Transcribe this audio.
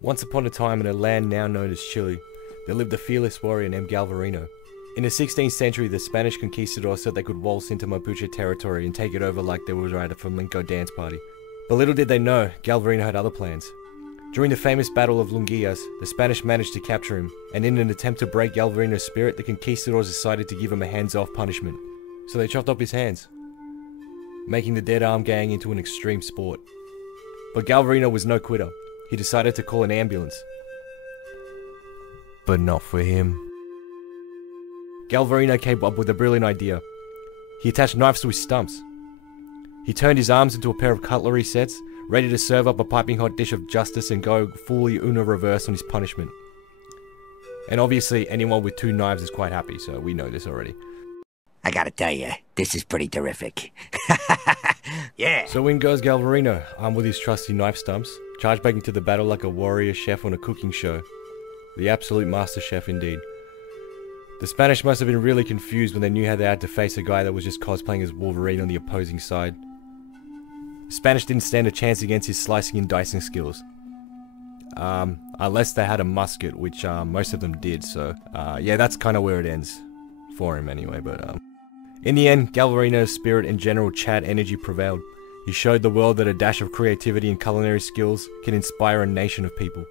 Once upon a time in a land now known as Chile, there lived a fearless warrior named Galvarino. In the 16th century, the Spanish conquistadors thought they could waltz into Mapuche territory and take it over like they were at a flamenco dance party. But little did they know, Galvarino had other plans. During the famous Battle of Lunguillas, the Spanish managed to capture him, and in an attempt to break Galvarino's spirit, the conquistadors decided to give him a hands-off punishment. So they chopped off his hands, making the dead arm gang into an extreme sport. But Galvarino was no quitter. He decided to call an ambulance. But not for him. Galvarino came up with a brilliant idea. He attached knives to his stumps. He turned his arms into a pair of cutlery sets, ready to serve up a piping hot dish of justice and go fully Uno reverse on his punishment. And obviously, anyone with two knives is quite happy, so we know this already. I gotta tell you, this is pretty terrific. Yeah! So in goes Galvarino, armed with his trusty knife stumps, charged back into the battle like a warrior chef on a cooking show. The absolute master chef indeed. The Spanish must have been really confused when they knew how they had to face a guy that was just cosplaying as Wolverine on the opposing side. The Spanish didn't stand a chance against his slicing and dicing skills. Unless they had a musket, which most of them did, so yeah, that's kind of where it ends. For him anyway, but in the end, Galvarino's spirit and general chat energy prevailed. He showed the world that a dash of creativity and culinary skills can inspire a nation of people.